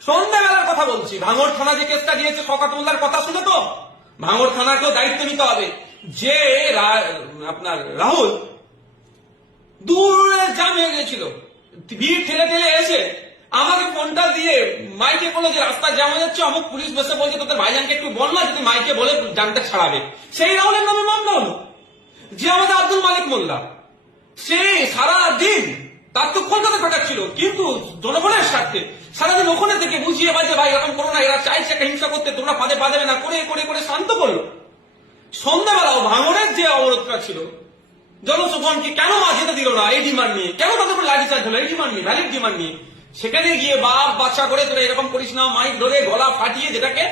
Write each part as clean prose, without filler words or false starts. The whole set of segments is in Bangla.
সন্ধ্যাবেলার কথা বলছি। ভাঙড় থানা যে কেসটা দিয়েছে শওকত মোল্লার কথা শুনে তো ভাঙড় থানাকেও দায়িত্ব নিতে হবে যে আপনার রাহুল দূরে জাম হয়ে গেছিল, ভিড় ঠেলে ঠেলে এসে আমাকে ফোনটা দিয়ে মাইকে বললো যে রাস্তা জ্যাম হয়ে যাচ্ছে, অমুক পুলিশ বসে বলছে তোদের ভাইজানকে একটু বল না যদি মাইকে বলে জানটা ছাড়াবে। সেই রাহুলের নামে মামলা হলো। যে আমাদের আব্দুল মালিক মোল্লা, সে সারা দিন তার তো কলকাতা কাটাচ্ছিল, কিন্তু জনগণের স্বার্থে সারাদিন ওখানে থেকে বুঝিয়ে বাজে ভাই এরকম করো না, এরা চাইছে একটা হিংসা করতে, তোমরা পাদে পা দেবে না, করে করে করে শান্ত করলো। সন্ধ্যাবেলাও ভাঙড়ের যে অবরোধটা ছিল, জনসুখনকে কেন যেতে দিল না এই ডিমান্ড নিয়ে, কেন তাদের উপর লাঠি চার্জ হলো এই ডিমান্ড নিয়ে, ভ্যালিড ডিমান্ড নিয়ে, সেখানে গিয়ে বাপ বাচ্চা করে তোরা এরকম করিস না, মাইক ধরে গলা ফাটিয়ে যেটাকে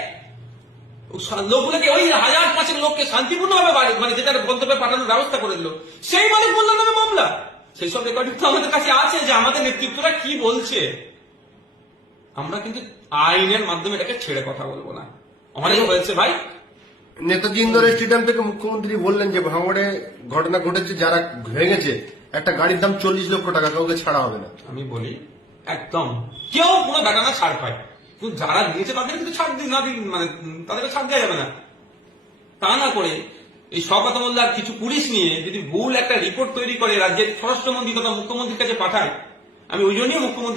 লোকগুলোকে ওই 1000-5 লোককে শান্তিপূর্ণ ভাবে মানে যেটা গন্তব্যে পাঠানোর ব্যবস্থা করে দিল, সেই মালিক মোল্লার নামে মামলা। সেই সব রেকর্ডিং তো আমাদের কাছে আছে যে আমাদের নেতৃত্বরা কি বলছে। আমরা কিন্তু আইনের মাধ্যমে এটাকে ছেড়ে কথা বলবো না। অনেক হয়েছে ভাই। নেতাজি ইন্দোর স্টেডিয়াম থেকে মুখ্যমন্ত্রী বললেন যে ভাঙড়ে ঘটনা ঘটেছে, যারা ভেঙেছে একটা গাড়ির দাম 40 লক্ষ টাকা, কাউকে ছাড়া হবে না। আমি বলি একদম কেউ পুরো বেটানা ছাড় পায়, কিন্তু যারা দিয়েছে তাদের কিন্তু ছাড় না দিন, মানে তাদেরকে ছাড় দেওয়া যাবে না। তা না করে এই শওকত মোল্লার কিছু পুলিশ নিয়ে যদি ভুল একটা রিপোর্ট তৈরি করে রাজ্যের স্বরাষ্ট্রমন্ত্রী তথা মুখ্যমন্ত্রীর কাছে পাঠায়, আমি ওই জন্যই মুখ্যমন্ত্রী